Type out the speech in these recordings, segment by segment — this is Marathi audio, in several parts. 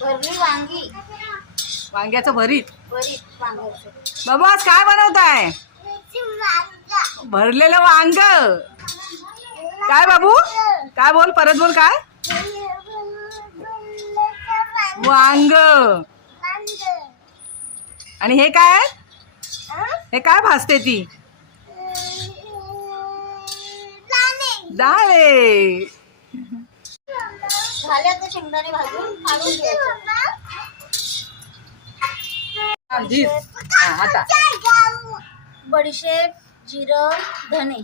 भरली वांगी. वांग्याचं भरीत? भरीत वांग्याचं. बाबू आज काय बनवताय? भरलेलं वांग. काय बाबू? काय बोल परत बोल काय? वांग. आणि हे काय? हे काय भासते ती? डाळ शेंगदाणे भाजून काढून घ्यायचे. हा, बडीशेप जिरं धने.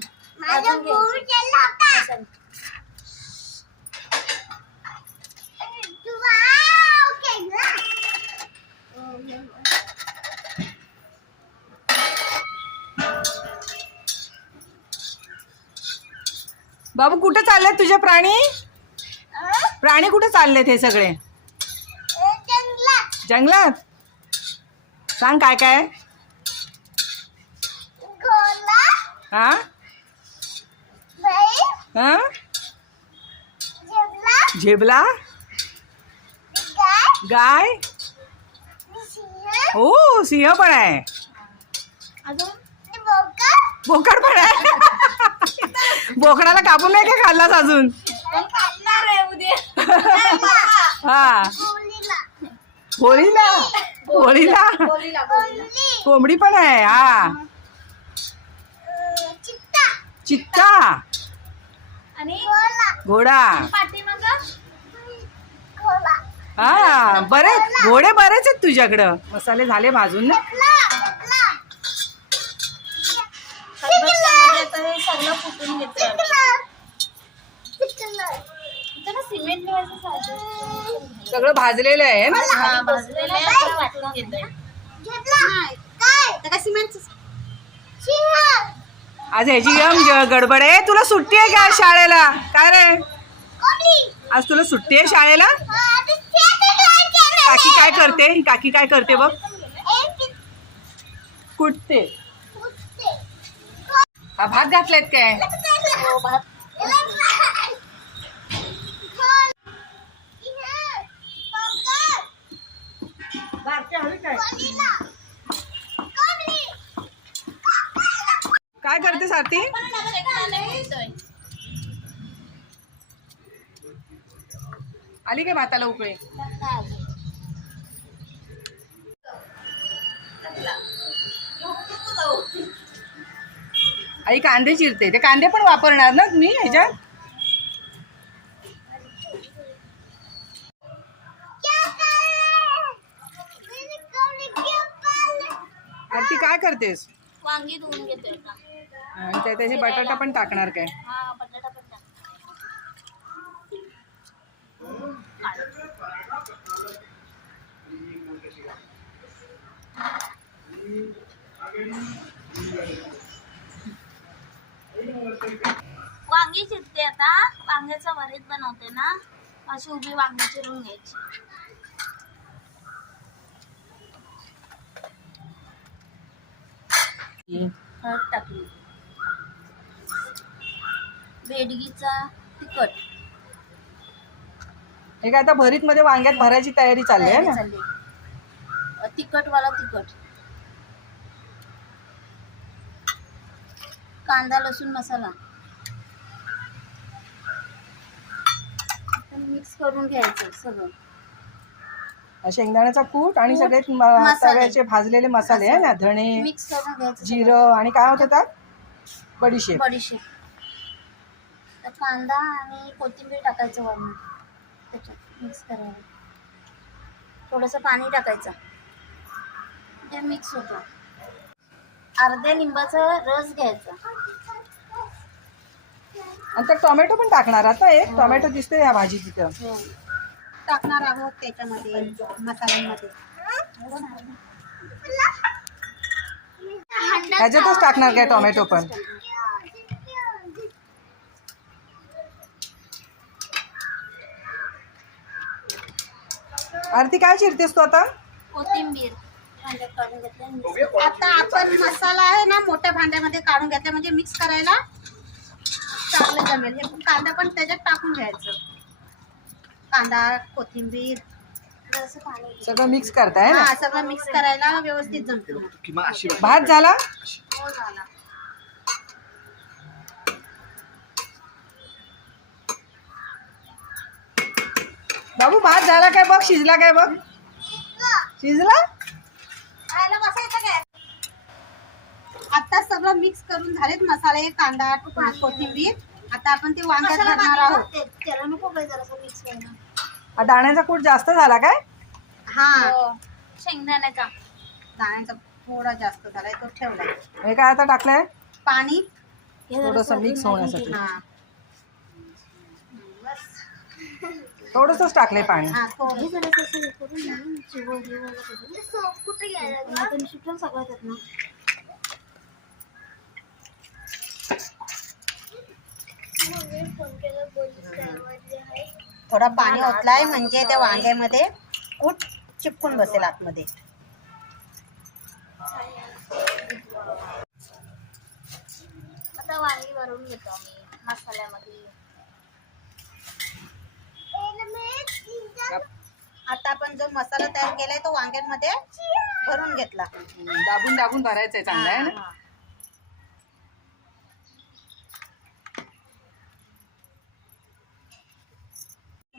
बाबू कुठे चाललेत तुझे प्राणी? प्राणी कुठे चाललेत हे सगळे? जंगलात? सांग काय काय? हा? हा? झेबला? गाय? हो सिंह पण आहे. बोकड पण आहे. बोकडाला कापून नाही का खाल्लास अजून पण कापणार आहे उद्या हा. होळीला होळीला बोलीला? बोलीला कोंबडी पण आहे हा. चित्ता. आणि घोडा. हा बरेच घोडे बरेच आहेत तुझ्याकडं. मसाले झाले भाजून ना. सगळं फुटून घेतलं. सगळं भाजलेलं आहे. ना हा. आज ह्याची गम ग- गडबड आहे. तुला सुट्टी आहे का आज शाळेला? काय रे? आज तुला सुट्टी आहे शाळेला? काकी काय करते? काकी काय करते बघ. कुठते? हा भात घातलेत काय? काय करते सारथी? आली काय भाताला उकळे? आई कांदे चिरते. ते कांदे पण वापरणार ना तुम्ही ह्याच्यात? आरती काय करतेस? वांगी धुवून घेते आणि त्यात त्याचे बटाटा पण टाकणार काय? हा बटाटा पण टाक. वांगी चिरते आता. वांग्याचं भरीत बनवते ना. अशी उभी वांगी चिरून घ्यायची. हळद टाकली. बेडगीचा तिखट. हे काय आता भरीत मध्ये वांग्यात भरायची तयारी चालली आहे ना? तिखट वाला तिखट. कांदा लसूण मसाला. मिक्स करून घ्यायचं सगळं. शेंगदाण्याचा कूट आणि कूट, सगळे म- मसाले. तव्याचे भाजलेले मसाले आहे ना? धणे मिक्स करून घ्यायचं जिरं आणि काय होतं त्यात? बडीशेप. बडीशेप. कांदा आणि कोथिंबीर टाकायचं वरून त्याच्यात मिक्स करायला. थोडंसं पाणी टाकायचं. ते मिक्स होतं. अर्ध्या लिंबाचा रस घ्यायचा. त्यात टोमॅटो पण टाकणार. आता एक टोमॅटो दिसतोय या भाजी तिथं हो. टाकणार आहोत त्याच्यामध्ये मसाल्यांमध्ये. ह्याच्यातच टाकणार काय टोमॅटो पण? आरती काय चिरतेस तू आता? कोथिंबीर आता आपण मसाला आहे ना मोठ्या भांड्यामध्ये काढून घ्यायचा म्हणजे मिक्स करायला चांगलं जमेल. हे कांदा पण त्याच्यात टाकून घ्यायचं. कांदा कोथिंबीर जरासं पाणी सगळं मिक्स करताय ना? हा सगळं मिक्स करायला व्यवस्थित जमतं. भात झाला? हो झाला. बाबू भात झाला काय बघ? शिजला काय बघ? शिजला? खायला बसायचं काय? आता सगळं मिक्स करून झालेत मसाले कांदा कोथिंबीर. आता आपण ते वांग्यात पाणी आहोत. त्याला नको काय जरासं मिक्स करायला आ, दाण्याचा कूट जास्त झाला काय? हा. हो. शेंगदाण्याचा. दाण्याचा थोडा जास्त झालाय तो ठेवलाय. हे काय आता टाकलंय? पाणी. थोडस मिक्स होण्यासाठी. हा. थोडस टाकलंय पाणी. हा थोडं हे जरासं असं हे करून ना, चिवळ हे वालं करून. कुठे घ्यायला नाहीतर शिकून सगळं त्यात ना थोडा पाणी ओतलाय म्हणजे त्या वांग्यामध्ये कूट चिपकून बसेल आतमध्ये. आता वांगी भरून घेतो मी मसाल्यामध्ये. आता आपण जो मसाला तयार केलाय तो वांग्यांमध्ये भरून घेतला. दाबून दाबून भरायचंय चांगलं आहे ना.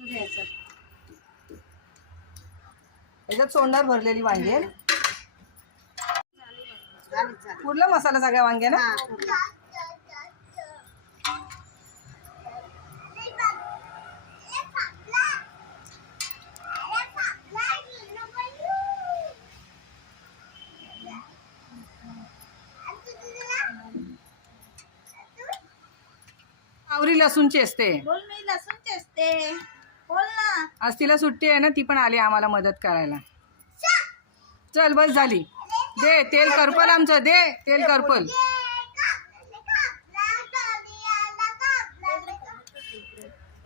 घ्यायचं. भरलेली वांगी. आहे. पुरला मसाला सगळ्या वांग्या ना? बोल मी लसूण चेचते. बोल ना. आज तिला सुट्टी आहे ना ती पण आली आम्हाला मदत करायला. चल बस झाली. दे तेल करपल आमचं दे तेल करपल.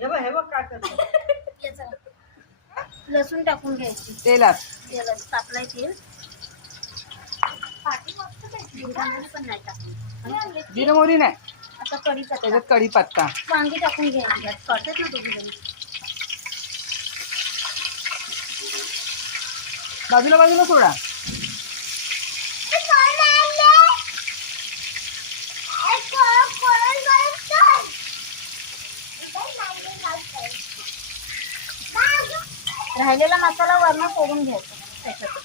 हे बघ काय करतो. ये चला. लसूण टाकून घ्यायची. तेलात. तेलात तापलाय तेल. पाटी मस्त पाहिजे जिरामध्ये पण नाही टाकली. जिरं मोरी नाही. आता कढीचा त्याच्यात कढीपत्ता वांगी टाकून घ्यायची ना दोघी जणी. बाजूला बाजूला सोडा. राहिलेला मसाला वरण फोडून घ्यायचा. त्याच्यात.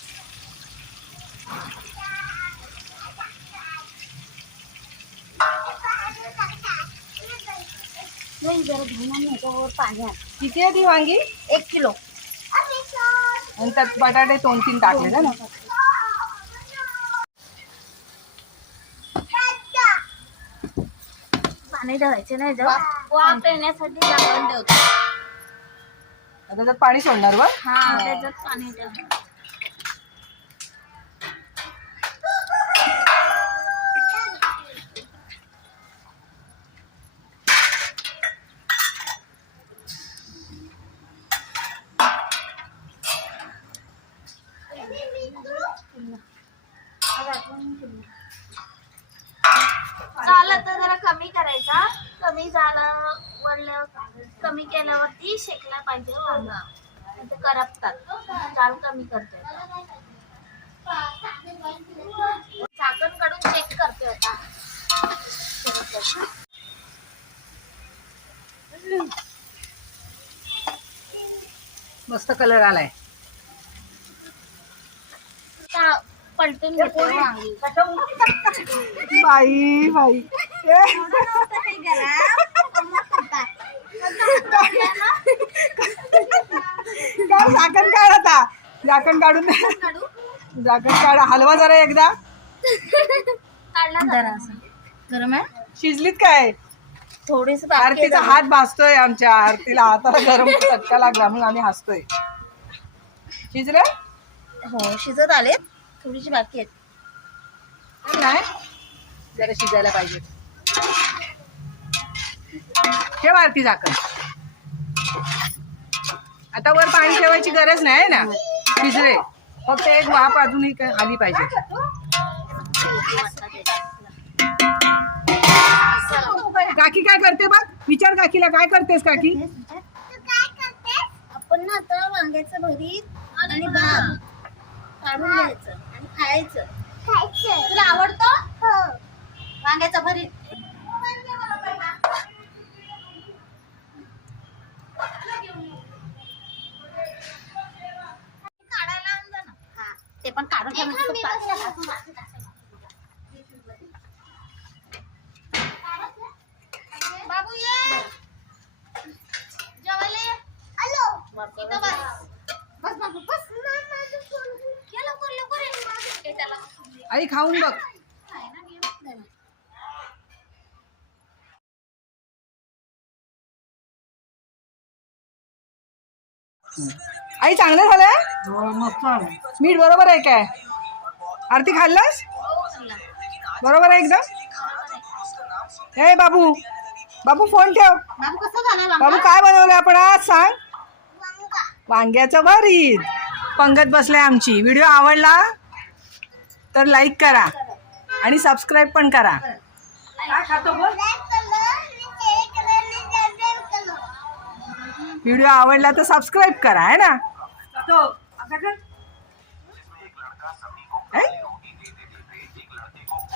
जरा आण ह्याच्यावर आण. किती आहे ती वांगी? एक किलो. आणि त्यात बटाटे दोन तीन टाकले ना पाणी ठेवायचे नाही जर. वाफ येण्यासाठी झाकण ठेवतो. आता त्याच्यात पाणी सोडणार वर? हा. त्याच्यात पाणी ठेवतो. झालं तर जरा कमी करायचा कमी झालं वडल्यावर कमी केल्यावरती शेकला पाहिजे हो. वांगा ते करपतात. जाल कमी करते झाकण काढून चेक करते आता. मस्त कलर आलाय आता पलटून घेतो वांगी बाई बाई. काय झाकण काढ आता. झाकण काढून दे. झाकण काढा. हलवा जरा एकदा. काढला गरम आहे? शिजलीत काय? थोडीस आरतीचा हात भासतोय आमच्या. आरतीला हाताला गरम चटका लागला म्हणून आम्ही हसतोय. शिजलं? हो शिजत आले थोडीशी बाकी आहेत. नाही जरा शिजायला पाहिजे. ठेव आरती झाकण. आता वर पाणी ठेवायची गरज नाही ना. शिजले. फक्त एक वाफ अजूनही आली पाहिजे. काकी काय करते बघ? विचार काकीला काय करतेस काकी? आपण ना आता वांग्याचं भरीत आणि भात काढून घ्यायचं. आणि खायचं. खायचं. तुला आवडतो? वांग्याचा भरीत. हा ते पण काढून ठेव तो पा- बाबू ये जेवायला ये आलो इथं बस बस बाबू बस ये लवकर लवकर ये. ये त्याला आई खाऊन बघ. आई चांगलं झालंय मीठ बरोबर आहे काय? आरती खाल्लास? बरोबर आहे एकदम? हे बाबू. बाबू फोन ठेव. बाबू काय बनवलं आपण आज? सांग. वांग्याचं भरीत. पंगत बसले आमची. व्हिडिओ आवडला? तर लाईक करा. आणि सबस्क्राईब पण करा. काय खातो बोल? व्हिडिओ आवडला तर सबस्क्राईब करा है ना? है?